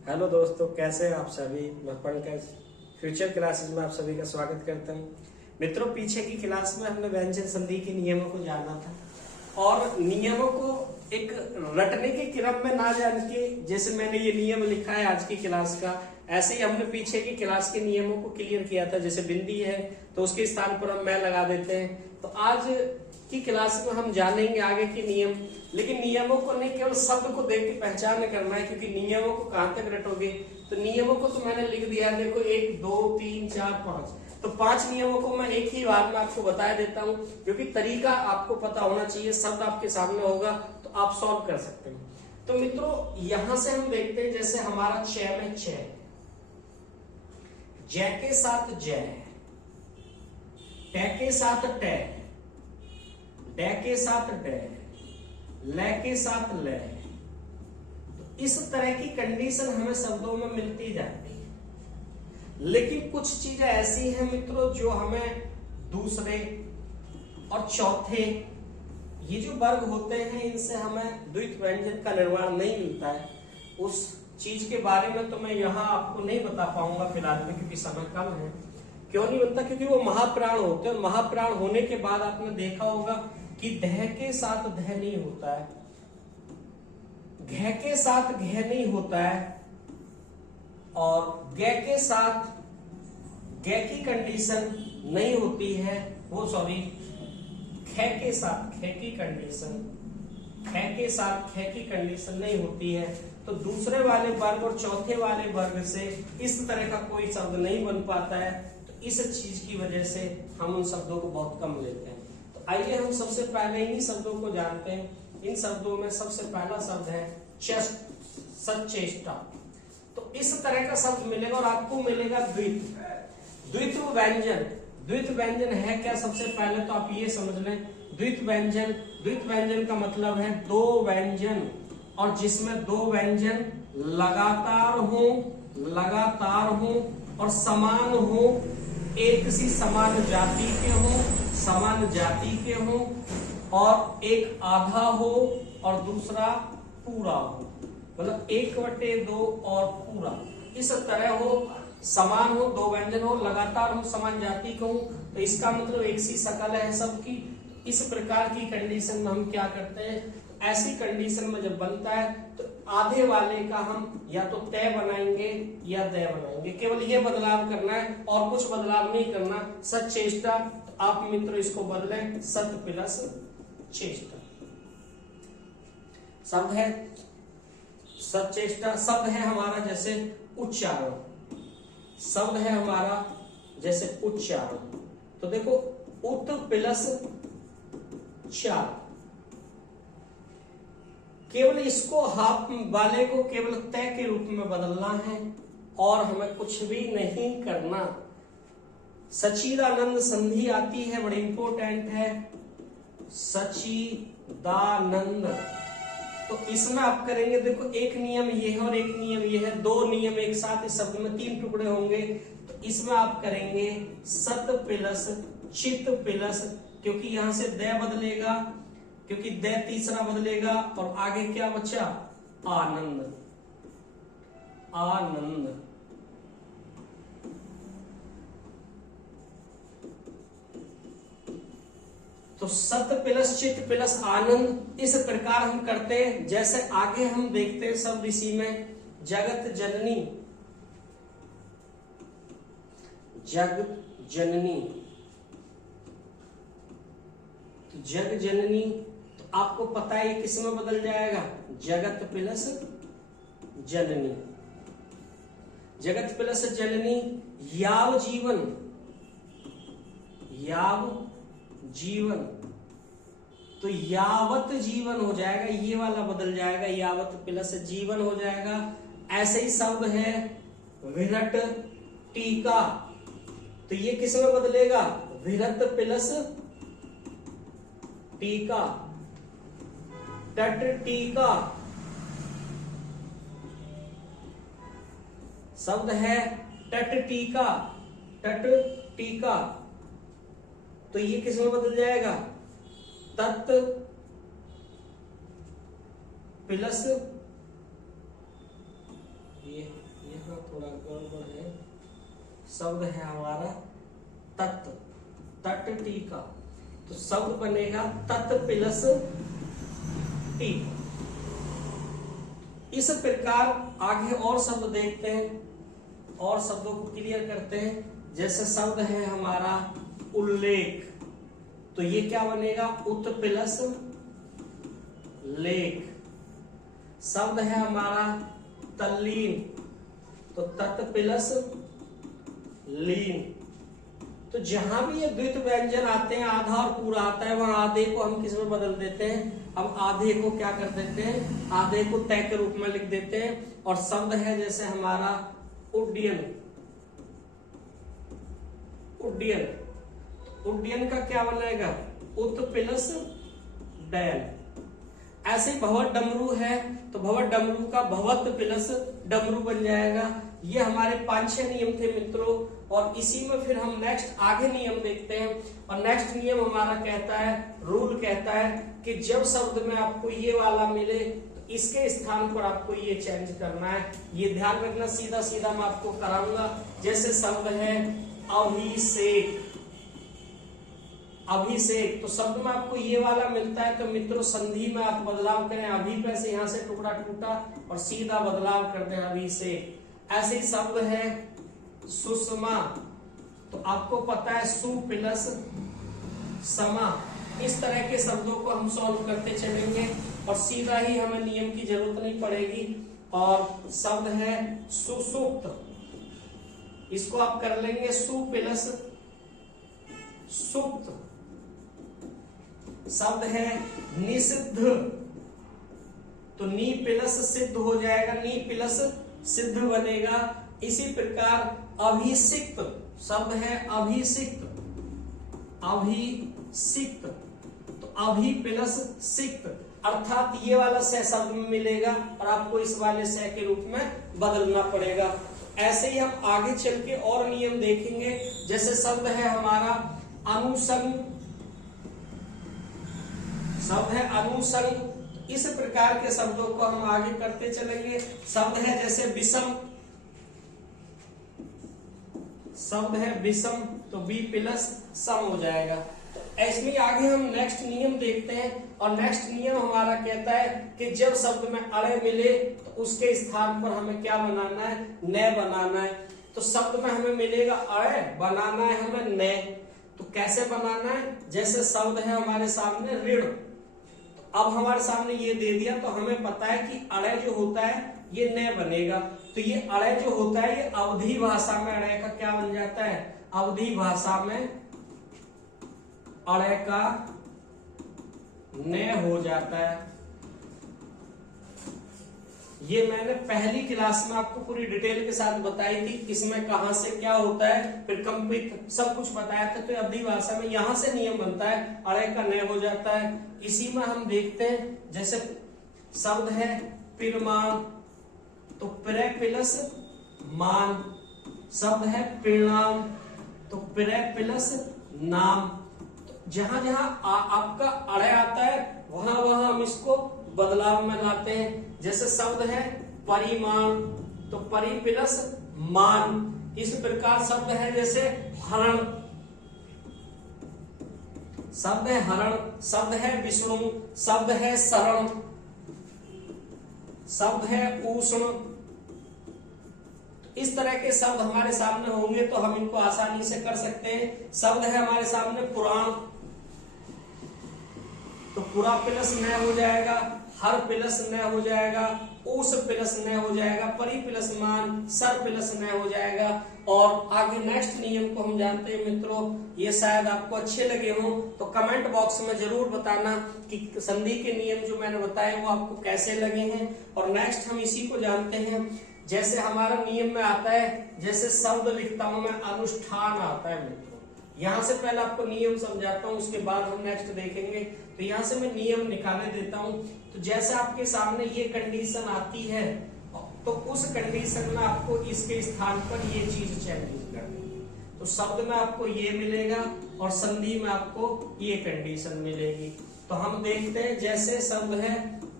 Hello दोस्तों, कैसे हैं आप सभी। मैं पंकज फ्यूचर क्लासेस में आप सभी का स्वागत करता हूं। मित्रों, पीछे की क्लास में हमने व्यंजन संधि के नियमों को जाना था और नियमों को एक रटने के क्रम में ना जान के, जैसे मैंने ये नियम लिखा है आज की क्लास का, ऐसे ही हमने पीछे की क्लास के नियमों को क्लियर किया था। जैसे बिंदी है तो उसके स्थान पर हम मैं लगा देते हैं। तो आज की क्लास में हम जानेंगे आगे के नियम, लेकिन नियमों को नहीं केवल शब्द को देख के पहचान करना है, क्योंकि नियमों को कहां तक रटोगे। तो नियमों को तो मैंने लिख दिया, देखो 1 2 3 4 5, तो 5 नियमों को मैं एक ही बार में आपको बता देता हूं, क्योंकि तरीका आपको पता होना चाहिए। शब्द आपके सामने होगा तो आप सॉल्व कर सकते हो। तो मित्रों, यहां से हम देखते हैं, जैसे हमारा छह में छह, जय के साथ जय, टे के साथ टे, डे के साथ डे, ले के साथ ले। तो इस तरह की कंडीशन हमें शब्दों में मिलती जाती है। लेकिन कुछ चीजें ऐसी हैं मित्रों जो हमें दूसरे और चौथे ये जो वर्ग होते हैं, इनसे हमें द्वित्व व्यंजन का निर्माण नहीं मिलता है। उस चीज के बारे में तो मैं यहाँ आपको नहीं बता पाऊंगा फिलहाल में, क्योंकि समय कम है। क्यों नहीं बनता? क्योंकि वो महाप्राण होते हैं। महाप्राण होने के बाद आपने देखा होगा कि दह के साथ दह नहीं होता है, घ के साथ घ नहीं होता है, और ग के साथ ग की कंडीशन नहीं होती है। वो सॉरी, ख के साथ ख की कंडीशन, ख के साथ ख की कंडीशन नहीं होती है। तो दूसरे वाले वर्ग और चौथे वाले वर्ग से इस तरह का कोई शब्द नहीं बन पाता है। तो इस चीज की वजह से हम उन शब्दों को बहुत कम लेते हैं। तो आइए हम सबसे पहले इन्हीं शब्दों को जानते हैं। इन शब्दों में सबसे पहला शब्द है सचेष्टा। तो इस तरह का शब्द मिलेगा और आपको मिलेगा द्वित्व व्यंजन। द्वित्व व्यंजन है क्या? सबसे पहले तो आप ये समझ लें, द्वित्व व्यंजन का मतलब है दो व्यंजन, और जिसमें दो व्यंजन लगातार हो और समान हो, एक सी समान जाति के हो, और एक आधा हो और दूसरा पूरा हो, मतलब 1/2 और पूरा। इस तरह हो, समान हो, दो व्यंजन हो, लगातार हो, समान जाति को हो, तो इसका मतलब एक सी शकल है सबकी। इस प्रकार की कंडीशन में हम क्या करते हैं, ऐसी कंडीशन में जब बनता है तो आधे वाले का हम या तो तय बनाएंगे या दय बनाएंगे। केवल ये बदलाव करना है और कुछ बदलाव नहीं करना। सचेष्टा, तो आप मित्रों इसको बदलें सत प्लस चेष्टा। शब्द है सचेष्टा, शब्द है हमारा जैसे उच्चारण, शब्द है हमारा जैसे उच्चारण। तो देखो, उत प्लस चार, केवल इसको हाफ वाले को केवल तय के रूप में बदलना है और हमें कुछ भी नहीं करना। सचिदानंद संधि आती है, बड़ी इंपॉर्टेंट है, सचिदानंद। तो इसमें आप करेंगे, देखो एक नियम ये है और एक नियम ये है, दो नियम एक साथ इस शब्द में 3 टुकड़े होंगे। तो इसमें आप करेंगे सत प्लस चित प्लस, क्योंकि यहां से दय बदलेगा, क्योंकि दय तीसरा बदलेगा, और आगे क्या बचा? आनंद। तो सत प्लस चित प्लस आनंद, इस प्रकार हम करते हैं। जैसे आगे हम देखते हैं शब्द इसी में, जगत जननी, जग जननी। तो जग जननी, तो आपको पता है किस में बदल जाएगा? जगत प्लस जननी, जगत प्लस जननी। याव जीवन, तो यावत जीवन हो जाएगा, ये वाला बदल जाएगा, यावत प्लस जीवन हो जाएगा। ऐसे ही शब्द है विरट टीका, तो ये किस में बदलेगा? विरत प्लस टीका, टट टीका। शब्द है टट टीका, तो ये किस में बदल जाएगा? तत् प्लस ये यहाँ थोड़ा गड़बड़ है। शब्द है हमारा तत्, तट टी का, तो शब्द बनेगा तत् प्लस टी। इस प्रकार आगे और शब्द देखते हैं और शब्दों को क्लियर करते हैं। जैसे शब्द है हमारा उल्लेख, तो ये क्या बनेगा उत प्लस लेख। शब्द है हमारा तल्लीन, तो तत् प्लस लीन। तो जहां भी ये द्वित व्यंजन आते हैं, आधा और पूरा आता है, वहां आधे को हम किस में बदल देते हैं। अब आधे को क्या कर देते हैं, आधे को तय के रूप में लिख देते हैं। और शब्द है जैसे हमारा उड्डयन, उड्डयन, उड्डयन का क्या बनेगा उत प्लस डैल। ऐसे भवत डमरू है, तो भवत डमरू का भवत प्लस डमरू बन जाएगा। ये हमारे 5-6 नियम थे मित्रों, और इसी में फिर हम नेक्स्ट आगे नियम देखते हैं। और नेक्स्ट नियम हमारा कहता है, रूल कहता है कि जब शब्द में आपको ये वाला मिले तो इसके स्थान पर आपको ये चेंज करना है। ये ध्यान रखना, सीधा सीधा मैं आपको कराऊंगा। जैसे शब्द है अभिषेक, अभिषेक, तो शब्द में आपको ये वाला मिलता है, तो मित्रों संधि में आप बदलाव करें। अभी पैसे यहां से टुकड़ा टूटा और सीधा बदलाव कर दें अभिषेक। ऐसे ही शब्द है सुषमा, तो आपको पता है सु प्लस समा। इस तरह के शब्दों को हम सॉल्व करते चलेंगे और सीधा ही हमें नियम की जरूरत नहीं पड़ेगी। और शब्द है सुसुप्त, इसको आप कर लेंगे सु प्लस सुप्त। शब्द है निषिद्ध, तो नी प्लस सिद्ध हो जाएगा, नी प्लस सिद्ध बनेगा। इसी प्रकार अभिषिक्त, शब्द है अभिषिक्त, अभिषिक्त, तो अभि प्लस सिक्त, अर्थात ये वाला से शब्द में मिलेगा और आपको इस वाले से के रूप में बदलना पड़ेगा। ऐसे ही हम आगे चल के और नियम देखेंगे। जैसे शब्द है हमारा अनुसंग, शब्द है अनुसंग, इस प्रकार के शब्दों को हम आगे करते चलेंगे। शब्द है जैसे विषम, शब्द है विषम, तो बी प्लस सम हो जाएगा। ऐसे ही आगे हम नेक्स्ट नियम देखते हैं। और नेक्स्ट नियम हमारा कहता है कि जब शब्द में अड़े मिले तो उसके स्थान पर हमें क्या बनाना है, न बनाना है। तो शब्द में हमें मिलेगा अड़े, बनाना है हमें न। तो कैसे बनाना है, जैसे शब्द है हमारे सामने ऋण, अब हमारे सामने ये दे दिया, तो हमें पता है कि अड़े जो होता है ये न बनेगा। तो ये अड़े जो होता है ये अवधी भाषा में अड़े का क्या बन जाता है, अवधी भाषा में अड़े का न हो जाता है। ये मैंने पहली क्लास में आपको पूरी डिटेल के साथ बताई थी, किसमें कहां से क्या होता है, फिर कंप्लीट सब कुछ बताया था। तो अवधी भाषा में यहां से नियम बनता है, अड़े का न हो जाता है। इसी में हम देखते हैं, जैसे शब्द है पिरमान, तो प्रे प्लस मान। शब्द है परिणाम, तो प्रे प्लस नाम। तो जहां जहां आपका अड़े आता है वहां वहां हम इसको बदलाव में लाते हैं। जैसे शब्द है परिमाण, तो परि प्लस मान। इस प्रकार शब्द है जैसे हरण, शब्द है हरण, शब्द है विष्णु, शब्द है शरण, शब्द है उष्ण। इस तरह के शब्द हमारे सामने होंगे तो हम इनको आसानी से कर सकते हैं। शब्द है हमारे सामने पुराण, तो पूरा प्लस न हो जाएगा, हर प्लस न हो जाएगा, उस प्लस न हो जाएगा, परि प्लस मान, सर प्लस न हो जाएगा। और आगे नेक्स्ट नियम को हम जानते हैं मित्रों, ये शायद आपको अच्छे लगे हों, तो कमेंट बॉक्स में जरूर बताना कि संधि के नियम जो मैंने बताए वो आपको कैसे लगे हैं। और नेक्स्ट हम इसी को जानते हैं। जैसे हमारा नियम में आता है, जैसे शब्द लिखता हूं मैं, अनुष्ठान आता है मित्रों। यहां से पहले आपको नियम समझाता हूं, उसके बाद हम नेक्स्ट देखेंगे। तो यहां से मैं नियम निकाले देता हूं। तो जैसे आपके सामने ये कंडीशन आती है, तो उस कंडीशन में आपको इसके स्थान पर ये चीज चेंज करनी है। तो शब्द में आपको ये मिलेगा और संधि में आपको ये कंडीशन मिलेगी। तो हम देखते हैं, जैसे शब्द है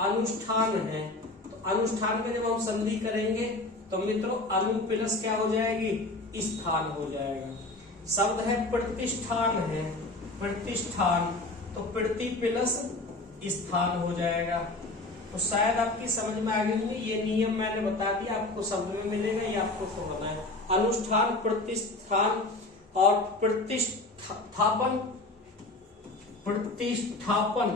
अनुष्ठान है, तो अनुष्ठान में जब हम संधि करेंगे तो मित्रों अनु प्लस क्या हो जाएगी, स्थान हो जाएगा। शब्द है प्रतिष्ठान है, प्रतिष्ठान, तो प्रति प्लस स्थान हो जाएगा। तो शायद आपकी समझ में आ गई होंगे, ये नियम मैंने बता दिया, आपको शब्द में मिलेगा, ये आपको छोड़ना है। अनुष्ठान, प्रतिष्ठान और प्रतिष्ठापन, प्रतिष्ठापन,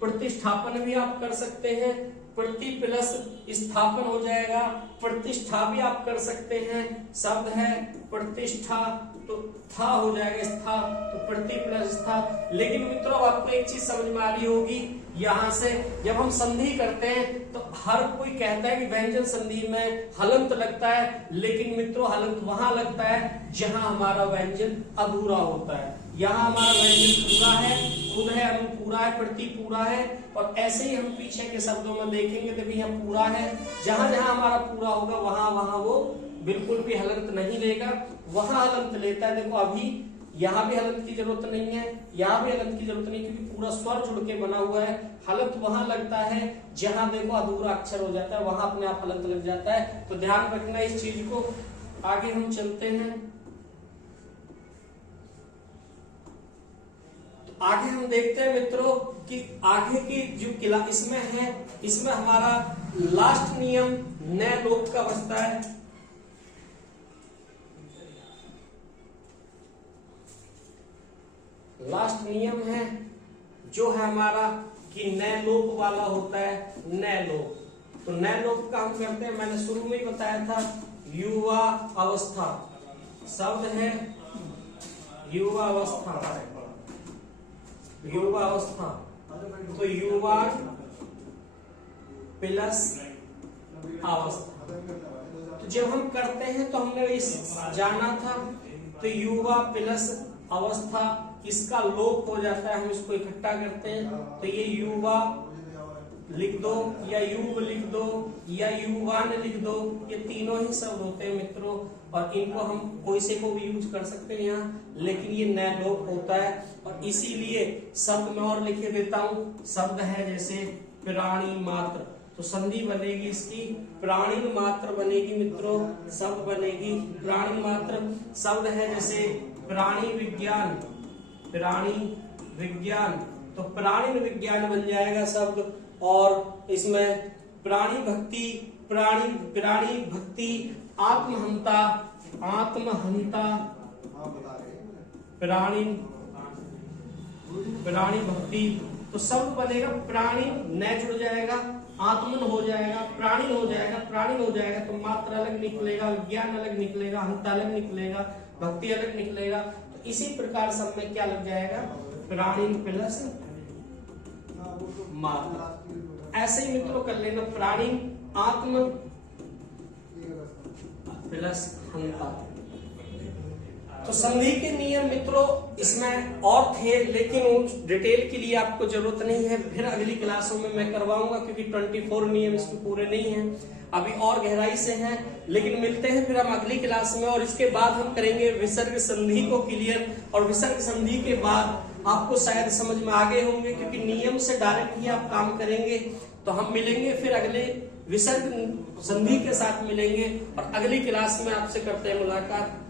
प्रतिष्ठापन भी आप कर सकते हैं, प्रति प्लस स्थापन हो जाएगा, प्रतिष्ठा भी आप कर सकते हैं। शब्द है प्रतिष्ठा, तो था हो जाएगा स्था, तो प्रति प्लस स्था। लेकिन मित्रों आपको एक चीज समझ में आ रही होगी, यहाँ से जब हम संधि करते हैं तो हर कोई कहता है कि व्यंजन संधि में हलंत लगता है, लेकिन मित्रों हलंत वहां लगता है जहां हमारा व्यंजन अधूरा होता है। यहाँ हमारा व्यंजन पूरा है, खुद है, अनु पूरा है, प्रति पूरा है, और ऐसे ही हम पीछे के शब्दों में देखेंगे तो भी यहाँ पूरा है, जहां जहां हमारा पूरा होगा वहां वहां वो बिल्कुल भी हलंत नहीं लेगा, वहां हलंत लेता है। देखो अभी यहाँ भी हलंत की जरूरत नहीं है, यहाँ भी हलंत की जरूरत नहीं, क्योंकि पूरा स्वर जुड़ के बना हुआ है। हलंत वहां लगता है जहां देखो अधूरा अक्षर हो जाता है, वहां अपने आप हलंत लग जाता है। तो ध्यान रखना इस चीज को। आगे हम चलते हैं, आगे हम देखते हैं मित्रों कि आगे की जो किला इसमें है, इसमें हमारा लास्ट नियम न लोप का बचता है। लास्ट नियम है जो है हमारा कि न लोप वाला होता है, न लोप। तो न लोप का हम करते हैं, मैंने शुरू में ही बताया था, युवा अवस्था। शब्द है युवा अवस्था, युवा अवस्था, तो युवा प्लस अवस्था। तो जब हम करते हैं तो हमने इस जाना था, तो युवा प्लस अवस्था इसका लोप हो जाता है, हम इसको इकट्ठा करते हैं, तो ये युवा लिख दो या युव लिख दो या युवान लिख दो, ये तीनों ही शब्द होते हैं मित्रों, और इनको हम कोई से को भी यूज कर सकते हैं यहाँ, लेकिन ये न लोप होता है। और इसीलिए शब्द में और लिखे देता हूँ, शब्द है जैसे प्राणी मात्र, तो संधि बनेगी इसकी प्राणी मात्र बनेगी मित्रों, शब्द बनेगी प्राणी मात्र। शब्द है जैसे प्राणी विज्ञान, प्राणी विज्ञान, तो प्राणी विज्ञान बन जाएगा शब्द। और इसमें प्राणी भक्ति, प्राणी भक्ति, आत्महंता, आत्महंता, प्राणी भक्ति, तो शब्द बनेगा प्राणी, न जुड़ जाएगा, आत्मन हो जाएगा, प्राणी हो जाएगा, प्राणी हो जाएगा, तो मात्र अलग निकलेगा, विज्ञान अलग निकलेगा, हंता अलग निकलेगा, भक्ति अलग निकलेगा। तो इसी प्रकार सब में क्या लग जाएगा, प्राणी प्लस मात्र। ऐसे ही मित्रों कर लेना, प्राणी आत्म प्लस हंता। तो संधि के नियम मित्रों इसमें और थे, लेकिन डिटेल के लिए आपको जरूरत नहीं है, फिर अगली क्लासों में मैं करवाऊंगा, क्योंकि 24 नियम इसके पूरे नहीं हैं, अभी और गहराई से हैं। लेकिन मिलते हैं फिर हम अगली क्लास में, और इसके बाद हम करेंगे विसर्ग संधि को क्लियर। और विसर्ग संधि के बाद आपको शायद समझ में आ गए होंगे, क्योंकि नियम से डायरेक्ट ही आप काम करेंगे। तो हम मिलेंगे फिर अगले विसर्ग संधि के साथ मिलेंगे, और अगली क्लास में आपसे करते हैं मुलाकात।